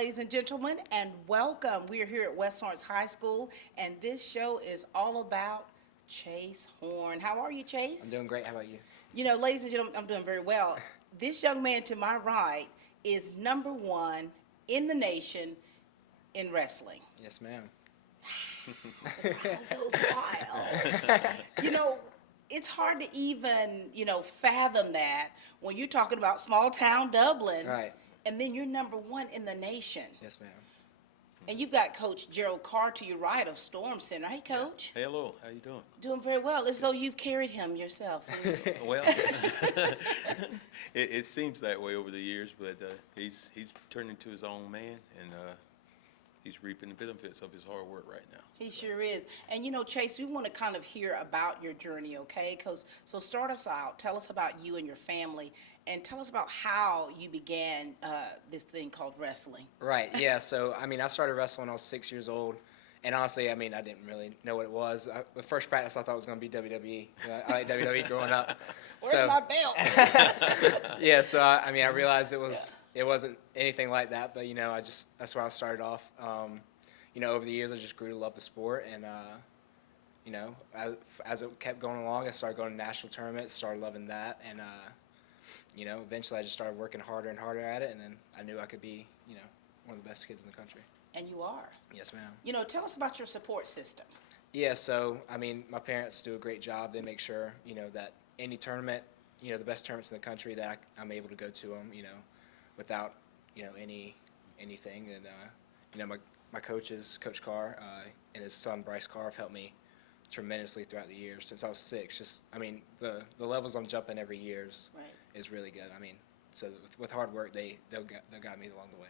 ladies and gentlemen, and welcome. We are here at West Lawrence High School, and this show is all about Chase Horne. How are you, I'm Chase? doing great. How about you? Ladies and gentlemen, I'm doing very well. This young man to my right is number one in the nation in wrestling. Yes, ma'am. The crowd goes wild. You know, it's hard to even, fathom that when you're talking about small town Dublin, Right. and then you're number one in the nation. Yes, ma'am. And you've got Coach Gerald Carr to your right of Storm Center. Hey, Coach. Hello, how you doing? Doing very well, as though you've carried him yourself. Well, it seems that way over the years, but he's turned into his own man, and he's reaping the benefits of his hard work right now. He sure is. And Chase, we want to kind of hear about your journey, okay? So start us out. Tell us about you and your family, and tell us about how you began this thing called wrestling. Right. Yeah. So, I started wrestling when I was 6 years old. And honestly, I didn't really know what it was. The first practice I thought was going to be WWE. I like WWE growing up. Where's my belt? Yeah. So, I realized it wasn't anything like that. But, that's where I started off. Over the years, I just grew to love the sport. And, as it kept going along, I started going to national tournaments, started loving that. And, eventually I just started working harder and harder at it. And then I knew I could be, one of the best kids in the country. And you are. Yes, ma'am. Tell us about your support system. Yeah, so, my parents do a great job. They make sure, that any tournament, the best tournaments in the country, that I'm able to go to them, without, anything. And, my coaches, Coach Carr and his son, Bryce Carr, have helped me tremendously throughout the years since I was 6. Just, the levels I'm jumping every year is really good. So with hard work, they'll guide me along the way.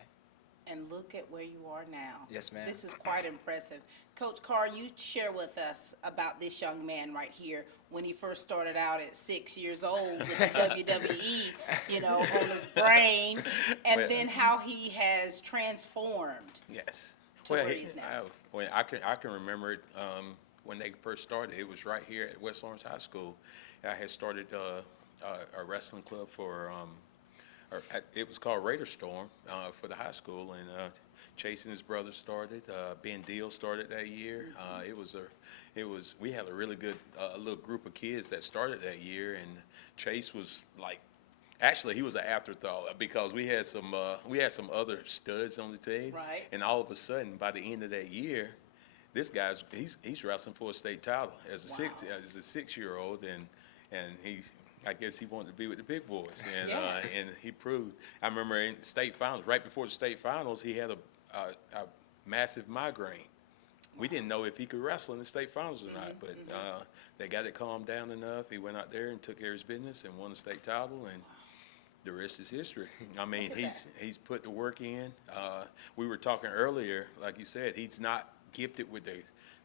And look at where you are now. Yes, ma'am. This is quite impressive. Coach Carr, you share with us about this young man right here when he first started out at 6 years old with the WWE, on his brain, and then how he has transformed. Yes. To where he's now. I can remember it when they first started. It was right here at West Lawrence High School. I had started a wrestling club it was called Raider Storm for the high school, and Chase and his brother started. Ben Deal started that year. We had a really good little group of kids that started that year, and Chase was actually he was an afterthought because we had some other studs on the team, right? And all of a sudden, by the end of that year, this guy's he's wrestling for a state title as a Wow. as a 6-year-old, and I guess he wanted to be with the big boys, and Yeah. And he proved. I remember in state finals, right before the state finals, he had a massive migraine. We didn't know if he could wrestle in the state finals or not, but they got it calmed down enough. He went out there and took care of his business and won the state title, and the rest is history. He's put the work in. We were talking earlier, like you said, he's not gifted with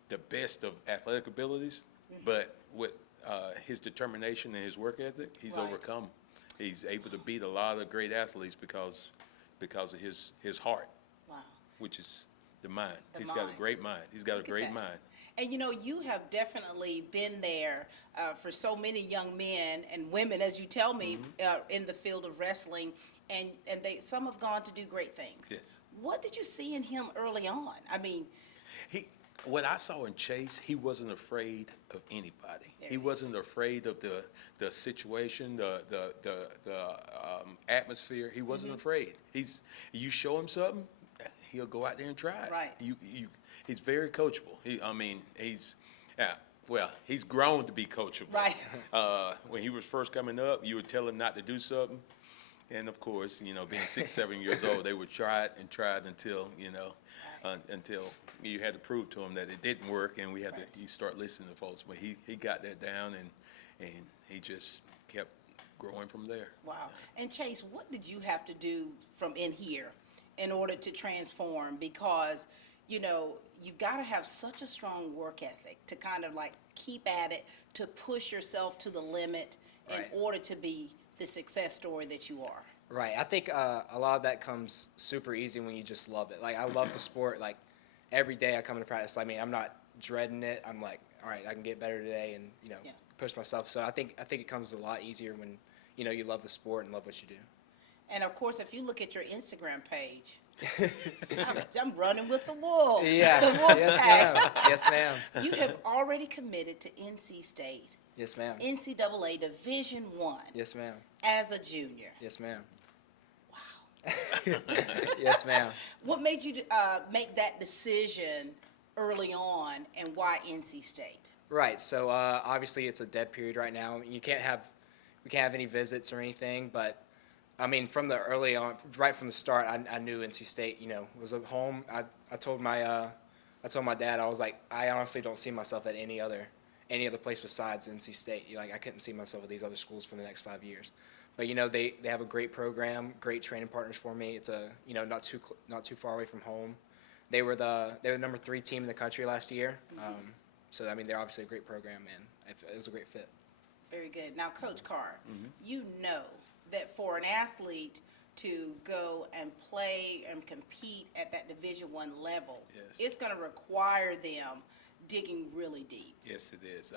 the best of athletic abilities, but with his determination and his work ethic, he's Right. overcome. He's able to beat a lot of great athletes because of his heart, Wow. which is the mind. He's got a mind. great mind. He's got Look a at great that. mind. And you have definitely been there for so many young men and women, as you tell me, in the field of wrestling, and some have gone to do great things. Yes. What did you see in him early on? What I saw in Chase, he wasn't afraid of anybody. There He it wasn't afraid of the situation, the atmosphere. He wasn't afraid. You show him something, he'll go out there and try it. Right. He's very coachable. He's grown to be coachable. Right. When he was first coming up, you would tell him not to do something, and of course, being 6, 7 years old, they would try it until until you had to prove to him that it didn't work, and you start listening to folks. But he got that down, and he just kept growing from there. Wow. And Chase, what did you have to do from in here in order to transform? Because, you've got to have such a strong work ethic to kind of keep at it, to push yourself to the limit Right. in order to be the success story that you are. Right. I think a lot of that comes super easy when you just love it. I love the sport. Every day I come into practice, I'm not dreading it. I'm like, all right, I can get better today and, Yeah. push myself. So I think it comes a lot easier when, you love the sport and love what you do. And of course, if you look at your Instagram page, I'm running with the wolves. Yeah. The wolf Yes, pack. ma'am. Yes, ma'am. You have already committed to NC State, Yes, ma'am. NCAA Division I, Yes, ma'am. as a junior. Yes, ma'am. Wow. Yes, ma'am. What made you make that decision early on, and why NC State? Right. So obviously it's a dead period right now. We can't have any visits or anything. But I mean, from the early on, right from the start, I knew NC State, was a home. I told my dad, I was like, I honestly don't see myself at any other place besides NC State. Like, I couldn't see myself at these other schools for the next 5 years. But they have a great program, great training partners for me. It's not too far away from home. They were the number 3 team in the country last year. So I mean, they're obviously a great program, and it was a great fit. Very good. Now, Coach Carr, you know that for an athlete to go and play and compete at that Division I level, Yes. it's going to require them digging really deep. Yes, it is.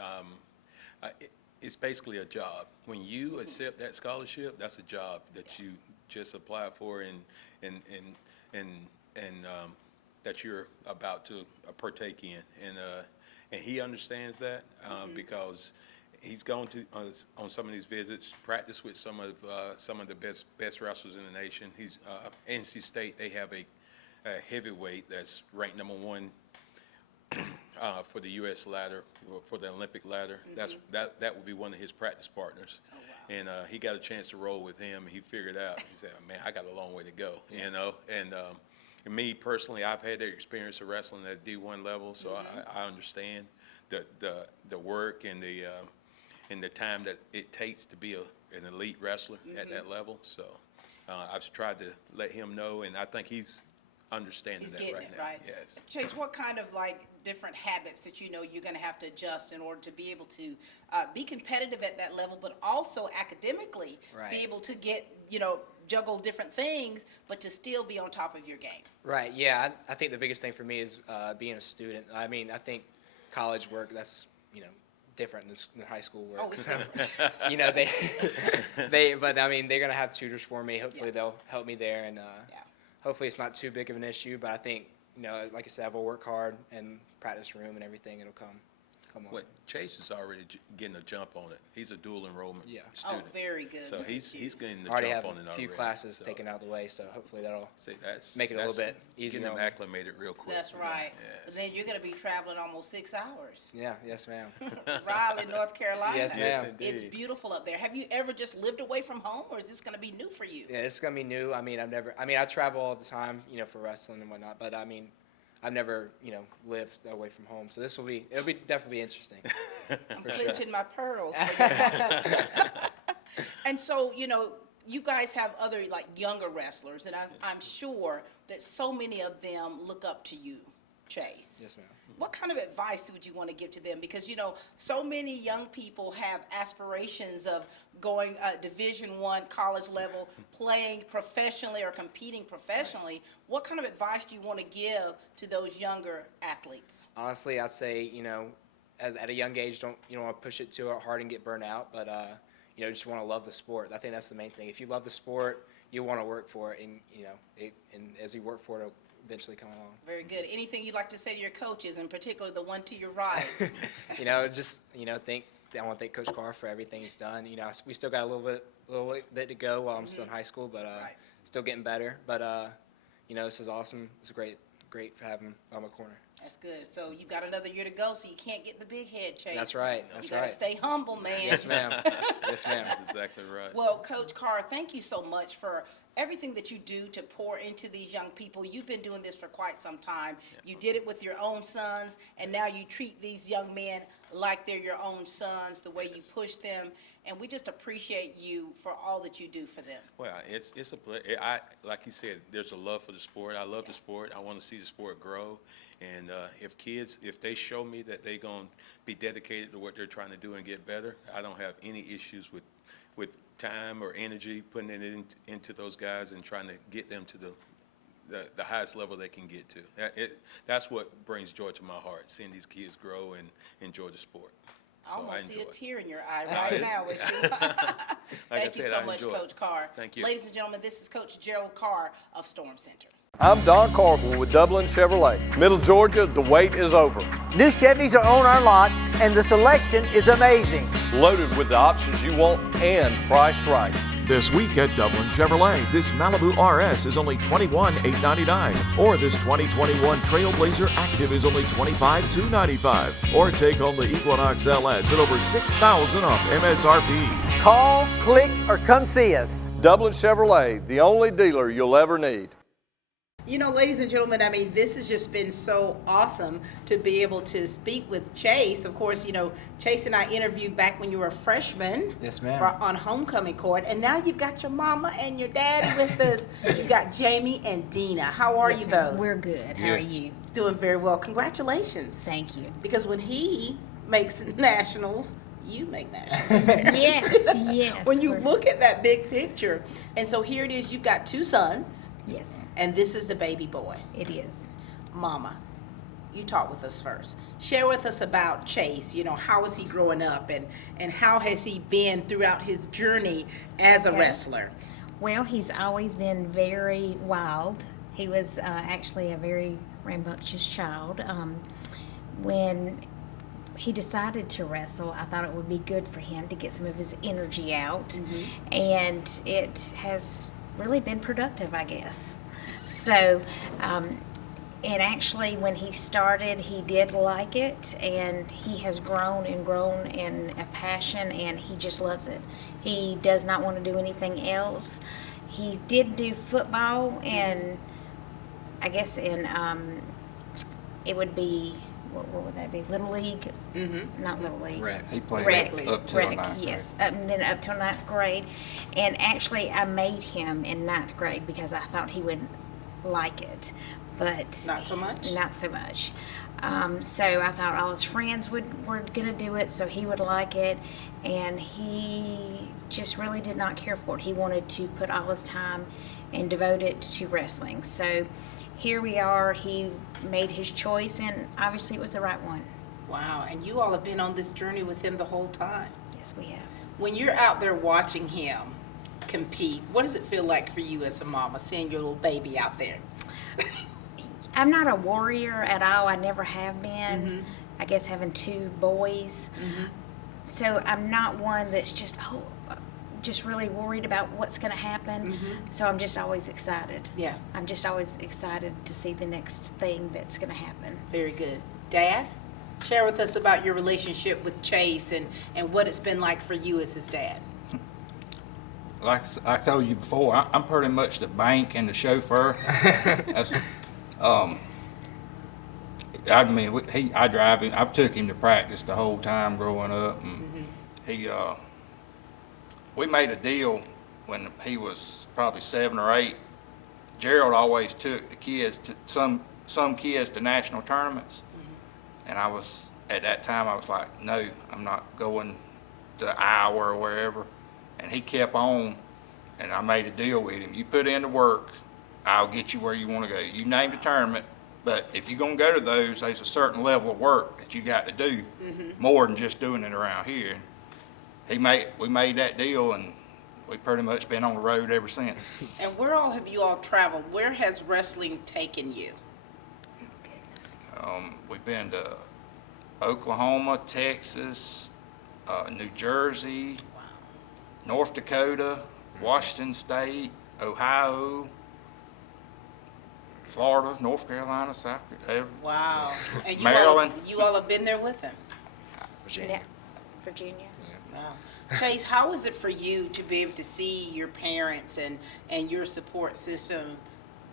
It's basically a job. When you accept that scholarship, that's a job that you just applied for and that you're about to partake in. And he understands that because he's gone to on some of these visits, practiced with some of the best wrestlers in the nation. He's NC State. They have a heavyweight that's ranked number 1 for the U.S. ladder, for the Olympic ladder. That would be one of his practice partners. Oh, wow. And he got a chance to roll with him. He figured out. He said, "Man, I got a long way to go." And me personally, I've had the experience of wrestling at D1 level, so I understand the work and the time that it takes to be an elite wrestler at that level. So I've tried to let him know, and I think he's understanding He's that getting right it, now. right? Yes. Chase, what kind of different habits that you're going to have to adjust in order to be able to be competitive at that level, but also academically Right. be able to get, juggle different things, but to still be on top of your game? Right. Yeah. I think the biggest thing for me is being a student. I mean, I think college work, that's different than high school work. Oh, it's different. But I mean, they're gonna have tutors for me. Hopefully, they'll help me there, and hopefully, it's not too big of an issue. But I think, like I said, I will work hard and practice room and everything. It'll come on. Well, Chase is already getting a jump on it. He's a dual enrollment Oh, student. very good. So Look at he's you. getting the I already jump have on it a already. few classes So, taken out of the way, so hopefully that'll see, that's make it a little bit easier Getting him on me. acclimated real quick. That's right. Yes. But then you're going to be traveling almost 6 hours. Yeah. Yes, ma'am. Raleigh, North Carolina. Yes, Yes, ma'am. It's indeed. beautiful up there. Have you ever just lived away from home, or is this going to be new for you? Yeah, it's gonna be new. I mean, I travel all the time, for wrestling and whatnot. But I mean, I've never, lived away from home. So it'll be definitely interesting. I'm For sure. clenching my pearls. For you. And so, you guys have other younger wrestlers, and I'm sure that so many of them look up to you, Chase. Yes, ma'am. What kind of advice would you want to give to them? Because, so many young people have aspirations of going Division I college level, playing professionally or competing professionally. What kind of advice do you want to give to those younger athletes? Honestly, I'd say, at a young age, you don't want to push it too hard and get burnt out, but just want to love the sport. I think that's the main thing. If you love the sport, you want to work for it, and and as you work for it, it'll eventually come along. Very good. Anything you'd like to say to your coaches, in particular the one to your right? I want to thank Coach Carr for everything he's done. We still got a little bit to go while I'm still in high school, but Right. still getting better. But this is awesome. It's great to have him on my corner. That's good. So you got another year to go, so you can't get the big head, Chase. That's right. You That's gotta right. stay humble, man. Yes, ma'am. Yes, ma'am. That's exactly right. Well, Coach Carr, thank you so much for everything that you do to pour into these young people. You've been doing this for quite some time. You did it with your own sons, and now you treat these young men like they're your own sons, the way you push them, and we just appreciate you for all that you do for them. Well, it's like you said, there's a love for the sport. I love the sport. I want to see the sport grow. And if they show me that they're going to be dedicated to what they're trying to do and get better, I don't have any issues with time or energy putting it into those guys and trying to get them to the highest level they can get to. That's what brings joy to my heart, seeing these kids grow and enjoy the sport. I almost see a enjoy it. tear in your eye right now with you. Thank you said, so I much, enjoy it. Coach Carr. Thank you. Ladies and gentlemen, this is Coach Gerald Carr of Storm Center. I'm Don Carswell with Dublin Chevrolet. Middle Georgia, the wait is over. New Chevys are on our lot, and the selection is amazing. Loaded with the options you want and priced right. This week at Dublin Chevrolet, this Malibu RS is only $21,899, or this 2021 Trailblazer Active is only $25,295, or take home the Equinox LS at over $6,000 off MSRP. Call, click, or come see us. Dublin Chevrolet, the only dealer you'll ever need. You know, ladies and gentlemen, I mean, this has just been so awesome to be able to speak with Chase. Of course, you know, Chase and I interviewed back when you were a freshman. Yes, ma'am. On homecoming court. And now you've got your mama and your daddy with us. You've got Jamie and Dina. How are Yes, you ma'am. both? We're good. How are you? Doing very well. Congratulations. Thank you. Because when he makes nationals, you make nationals. as parents. Yes, yes. When you we're- look at that big picture. And so here it is, you've got two sons. Yes, And this is the baby boy. it is. Mama, you talk with us first. Share with us about Chase. You know, how is he growing up and how has he been throughout his journey as a Okay. wrestler? Well, he's always been very wild. He was actually a very rambunctious child. When he decided to wrestle, I thought it would be good for him to get some of his energy out, and it has really been productive, I guess. So, and actually, when he started, he did like it, and he has grown and grown in a passion, and he just loves it. He does not want to do anything else. He did do football, and I guess in it would be what would that be? Little League? Not Little League. Rec. He played Rec, up till rec, ninth grade. yes, and then up till ninth grade. And actually, I made him in ninth grade because I thought he would like it, but Not so much? Not so much. So I thought all his friends were gonna do it, so he would like it, and he just really did not care for it. He wanted to put all his time and devote it to wrestling. So here we are. He made his choice, and obviously it was the right one. Wow, and you all have been on this journey with him the whole time. Yes, we have. When you're out there watching him compete, what does it feel like for you as a mama, seeing your little baby out there? I'm not a warrior at all. I never have been. I guess having two boys. So I'm not one that's just really worried about what's going to happen. So I'm just always excited. Yeah, I'm just always excited to see the next thing that's going to happen. very good. Dad, share with us about your relationship with Chase and what it's been like for you as his dad. Like I told you before, I'm pretty much the bank and the chauffeur. That's, I mean, I drive him. I took him to practice the whole time growing up, and we made a deal when he was probably 7 or 8. Gerald always took the kids to some kids to national tournaments, and at that time I was like, no, I'm not going to Iowa or wherever. And he kept on, and I made a deal with him. You put in the work, I'll get you where you want to go. You name the tournament, but if you're going to go to those, there's a certain level of work that you got to do, more than just doing it around here. We made that deal, and we've pretty much been on the road ever since. And where all have you all traveled? Where has wrestling taken you? Goodness. We've been to Oklahoma, Texas, New Jersey, North Dakota, Washington State, Ohio, Florida, North Carolina, South Carolina. Wow. And Maryland. You all have been there with him. Virginia. Virginia. Wow. Chase, how is it for you to be able to see your parents and your support system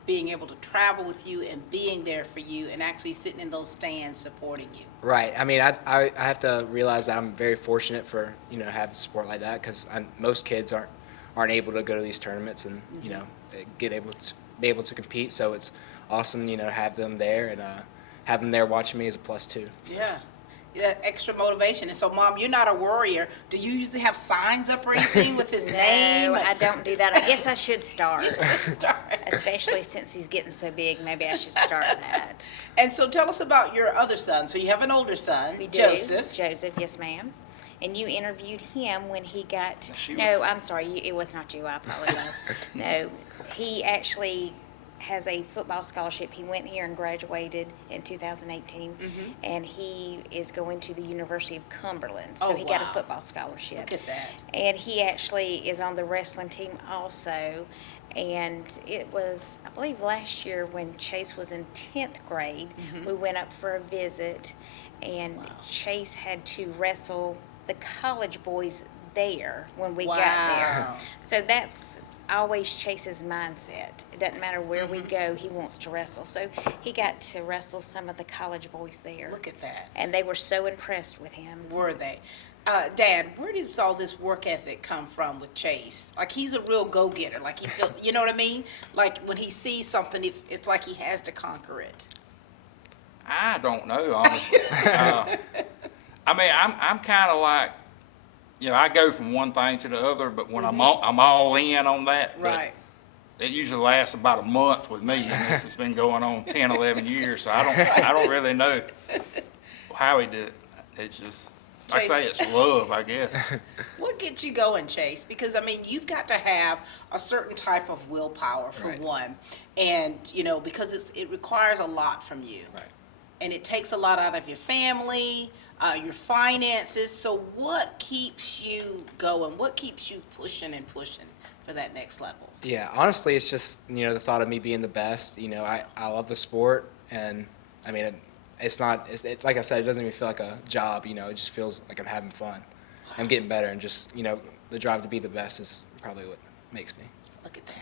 being able to travel with you and being there for you and actually sitting in those stands supporting you? Right. I mean, I have to realize that I'm very fortunate for, having support like that, because most kids aren't able to go to these tournaments and, be able to compete. So it's awesome, to have them there, and have them there watching me is a plus too. So. Yeah. That extra motivation. And so, Mom, you're not a warrior. Do you usually have signs up or anything with his name? No, I don't do that. I guess I should start. Start. Especially since he's getting so big, maybe I should start that. And so tell us about your other son. So you have an older son, We do. Joseph. Joseph, yes, ma'am. and you interviewed him when he got, She no, I'm sorry, it was not you, I apologize. No, he actually has a football scholarship. He went here and graduated in 2018, and he is going to the University of Cumberland. So Oh, he got a wow. football scholarship. Look at that. And he actually is on the wrestling team also. And it was, I believe, last year when Chase was in 10th grade, we went up for a visit, and Chase had to wrestle the college boys there when we got there. Wow. So that's always Chase's mindset. It doesn't matter where we go, he wants to wrestle. So he got to wrestle some of the college boys there. Look at that. And they were so impressed with him. Were they? Dad, where does all this work ethic come from with Chase? Like, he's a real go-getter. Like, he feel, you know what I mean? Like, when he sees something, it's like he has to conquer it. I don't know, honestly. I mean, I'm kind of like, you know, I go from one thing to the other, but when I'm all in on that. but Right. It usually lasts about a month with me, and this has been going on 10, 11 years, so I don't really know how he did it. It's just, like I say, it's love, I guess. What gets you going, Chase? Because, I mean, you've got to have a certain type of willpower, for Right. one. And, you know, because it requires a lot from you. Right. And it takes a lot out of your family, your finances. So what keeps you going? What keeps you pushing and pushing for that next level? Yeah, honestly, it's just, you know, the thought of me being the best. You know, I love the sport, and I mean, it's not, like I said, it doesn't even feel like a job, you know, it just feels like I'm having fun. I'm getting better, and just, you know, the drive to be the best is probably what makes me. Look at that.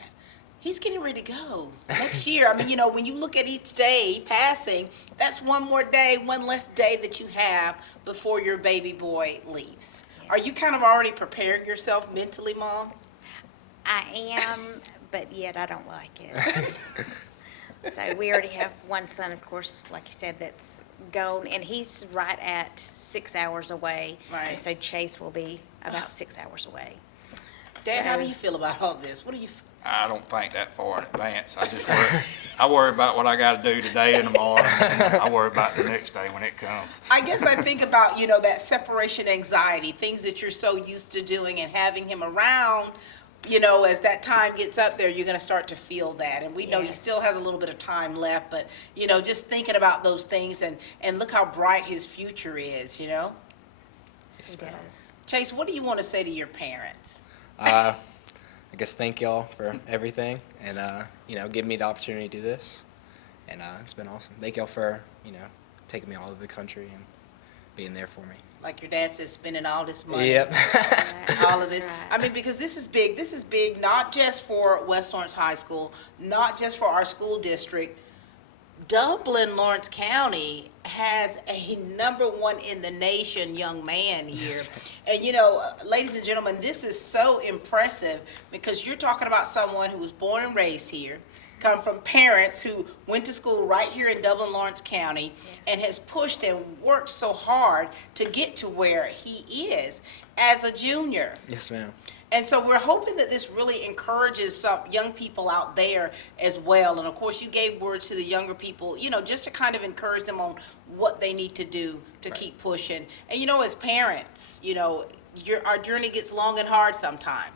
He's getting ready to go next year. I mean, you know, when you look at each day passing, that's one more day, one less day that you have before your baby boy leaves. Are you kind of already preparing yourself mentally, Mom? I am, but yet I don't like it. So we already have one son, of course, like you said, that's gone, and he's right at 6 hours away. Right. And so Chase will be about 6 hours away. Dad, how So- do you feel about all this? What do you? I don't think that far in advance. I worry about what I got to do today and tomorrow, and I worry about the next day when it comes. I guess I think about, you know, that separation anxiety, things that you're so used to doing, and having him around, you know, as that time gets up there, you're going to start to feel that. And we know he Yes. still has a little bit of time left, but, you know, just thinking about those things, and look how bright his future is, you know? He does. Chase, what do you want to say to your parents? I guess thank y'all for everything, and you know, giving me the opportunity to do this, and it's been awesome. Thank y'all for, you know, taking me all over the country and being there for me. Like your dad says, spending all this money. Yep. All of That's this. right. I mean, because this is big. This is big, not just for West Lawrence High School, not just for our school district. Dublin, Lawrence County has a #1 in the nation young man here. And, you know, ladies and gentlemen, this is so impressive because you're talking about someone who was born and raised here, come from parents who went to school right here in Dublin, Lawrence County, Yes. and has pushed and worked so hard to get to where he is as a junior. Yes, ma'am. And so we're hoping that this really encourages some young people out there as well. And of course, you gave words to the younger people, you know, just to kind of encourage them on what they need to do to keep pushing. And, you know, as parents, you know, our journey gets long and hard sometimes.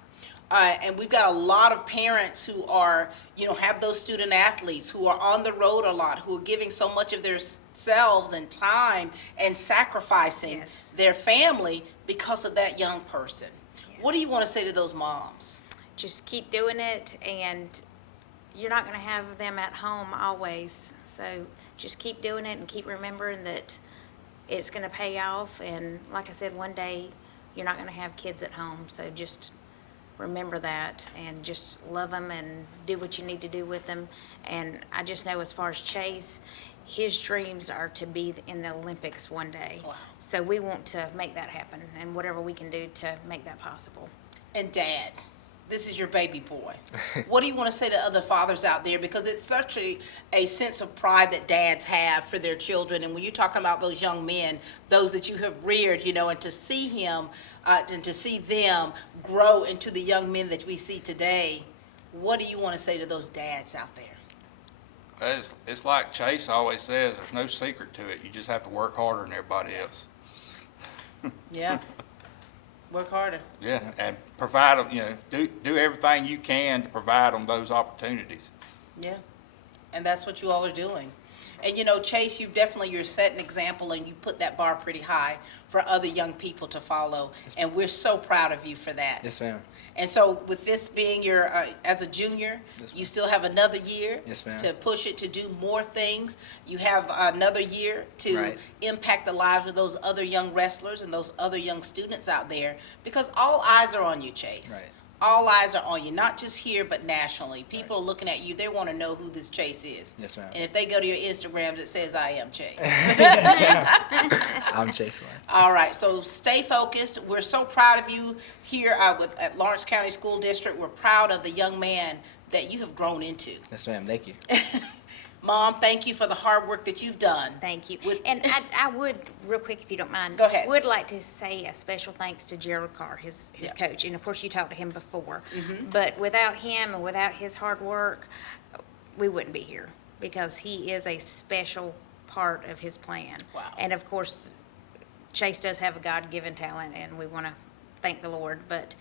And we've got a lot of parents who are, you know, have those student athletes who are on the road a lot, who are giving so much of their selves and time and sacrificing Yes. their family because of that young person. What do you want to say to those moms? Just keep doing it, and you're not going to have them at home always. So just keep doing it and keep remembering that it's going to pay off. And like I said, one day you're not going to have kids at home. So just remember that and just love them and do what you need to do with them. And I just know as far as Chase, his dreams are to be in the Olympics one day. Wow. So we want to make that happen, and whatever we can do to make that possible. And Dad, this is your baby boy. What do you want to say to other fathers out there? Because it's such a sense of pride that dads have for their children. And when you're talking about those young men, those that you have reared, you know, and to see him and to see them grow into the young men that we see today, what do you want to say to those dads out there? It's like Chase always says, there's no secret to it. You just have to work harder than everybody else. Yeah. Work harder. Yeah, and provide them, do everything you can to provide them those opportunities. Yeah, and that's what you all are doing. And Chase, you're setting an example, and you put that bar pretty high for other young people to follow, and we're so proud of you for that. Yes, ma'am. And so with this being your, as a junior, you still have another year Yes, ma'am. to push it to do more things. You have another year to Right. impact the lives of those other young wrestlers and those other young students out there, because all eyes are on you, Chase. Right. All eyes are on you, not just here, but nationally. People are looking at you. They want to know who this Chase is. Yes, ma'am. And if they go to your Instagrams, it says, I am Chase. I'm Chase Horne. All right, so stay focused. We're so proud of you here at Lawrence County School District. We're proud of the young man that you have grown into. Yes, ma'am. Thank you. Mom, thank you for the hard work that you've done. Thank you. With- And I would, real quick, if you don't mind. Go ahead. Would like to say a special thanks to Gerald Carr, his coach. And of course, you talked to him before. But without him and without his hard work, we wouldn't be here, because he is a special part of his plan. Wow. And of course, Chase does have a God-given talent, and we want to thank the Lord. But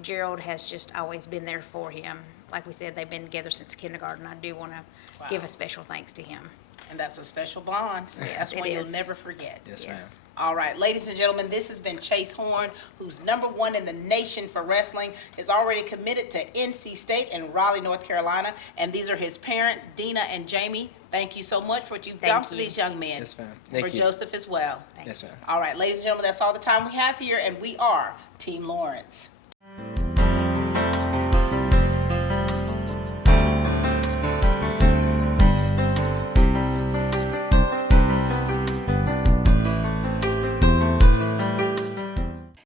Gerald has just always been there for him. Like we said, they've been together since kindergarten. I do want to give a special thanks to him. And that's a special bond. That's it one you'll is. never forget. Yes, ma'am. All right, ladies and gentlemen, this has been Chase Horne, who's #1 in the nation for wrestling, is already committed to NC State in Raleigh, North Carolina. And these are his parents, Dina and Jamie. Thank you so much for what you've done for you. these young men. Yes, ma'am. Thank For you. Joseph as well. Yes, ma'am. All right, ladies and gentlemen, that's all the time we have here, and we are Team Lawrence.